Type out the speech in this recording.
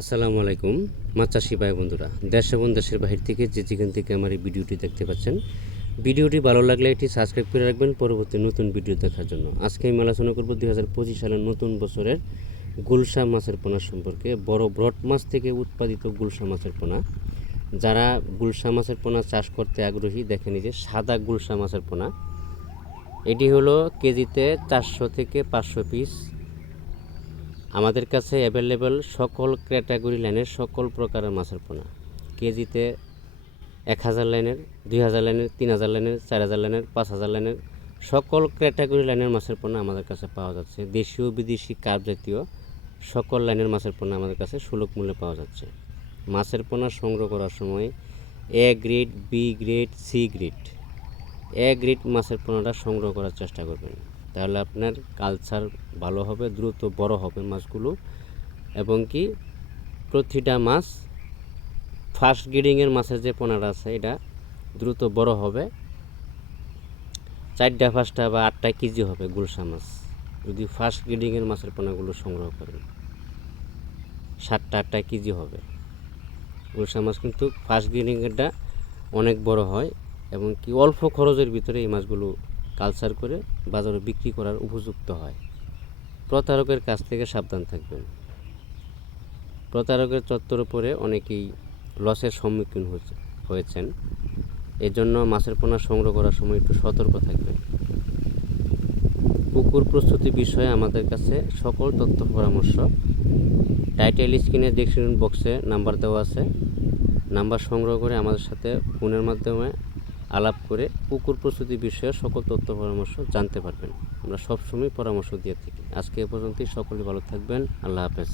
আসসালামু আলাইকুম মাছ চাষি ভাই বন্ধুরা। দেশ এবং দেশের বাহির থেকে যে যেখান থেকে আমার এই ভিডিওটি দেখতে পাচ্ছেন, ভিডিওটি ভালো লাগলে এটি সাবস্ক্রাইব করে রাখবেন পরবর্তী নতুন ভিডিও দেখার জন্য। আজকে আমি আলোচনা করব দুই হাজার পঁচিশ সালের নতুন বছরের গুলশা মাছের পোনা সম্পর্কে, বড় ব্রড মাছ থেকে উৎপাদিত গুলশা মাছের পোনা। যারা গুলশা মাছের পোনা চাষ করতে আগ্রহী, দেখেন যে সাদা গুলশা মাছের পোনা। এটি হলো কেজিতে চারশো থেকে পাঁচশো পিস আমাদের কাছে অ্যাভেলেবেল সকল ক্যাটাগরি লাইনের সকল প্রকারের মাছের পোনা। কেজিতে এক হাজার লাইনের, দুই হাজার লাইনের, তিন হাজার লাইনের, চার হাজার লাইনের, পাঁচ হাজার লাইনের সকল ক্যাটাগরি লাইনের মাছের পোনা আমাদের কাছে পাওয়া যাচ্ছে। দেশীয় বিদেশি কাপ জাতীয় সকল লাইনের মাছের পোনা আমাদের কাছে সুলভ মূল্যে পাওয়া যাচ্ছে। মাছের পোনা সংগ্রহ করার সময় A grade B grade C grade A grade মাছের পোনাটা সংগ্রহ করার চেষ্টা করবেন। তাহলে আপনার কালচার ভালো হবে, দ্রুত বড় হবে মাছগুলো। এবং কি প্রতিটা মাছ ফার্স্ট গ্রিডিংয়ের মাছের যে পোনাটা আছে, এটা দ্রুত বড় হবে। চারটা পাঁচটা বা আটটা কেজি হবে গুলশা মাছ। যদি ফার্স্ট গ্রিডিংয়ের মাছের পোনাগুলো সংগ্রহ করেন, সাতটা আটটা কেজি হবে। গুলশা মাছ কিন্তু ফার্স্ট গ্রিডিংয়েরটা অনেক বড় হয় এবং কি অল্প খরচের ভিতরে এই মাছগুলো কালচার করে বাজারে বিক্রি করার উপযুক্ত হয়। প্রতারকের কাছ থেকে সাবধান থাকবেন। প্রতারকের চত্বর উপরে অনেকেই লসের সম্মুখীন হয়েছে- হয়েছেন। এজন্য মাছের পোনা সংগ্রহ করার সময় একটু সতর্ক থাকবেন। পুকুর প্রস্তুতি বিষয়ে আমাদের কাছে সকল তথ্য পরামর্শ। টাইটেল স্ক্রিনে ডেসক্রিপশন বক্সে নাম্বার দেওয়া আছে। নাম্বার সংগ্রহ করে আমাদের সাথে ফোনের মাধ্যমে আলাপ করে কুকুর প্রস্তুতি বিষয়ে সকল তথ্য পরামর্শ জানতে পারবেন। আমরা সবসময় পরামর্শ দিয়ে থাকি। আজকে এ পর্যন্তই। সকলে ভালো থাকবেন। আল্লাহ হাফেজ।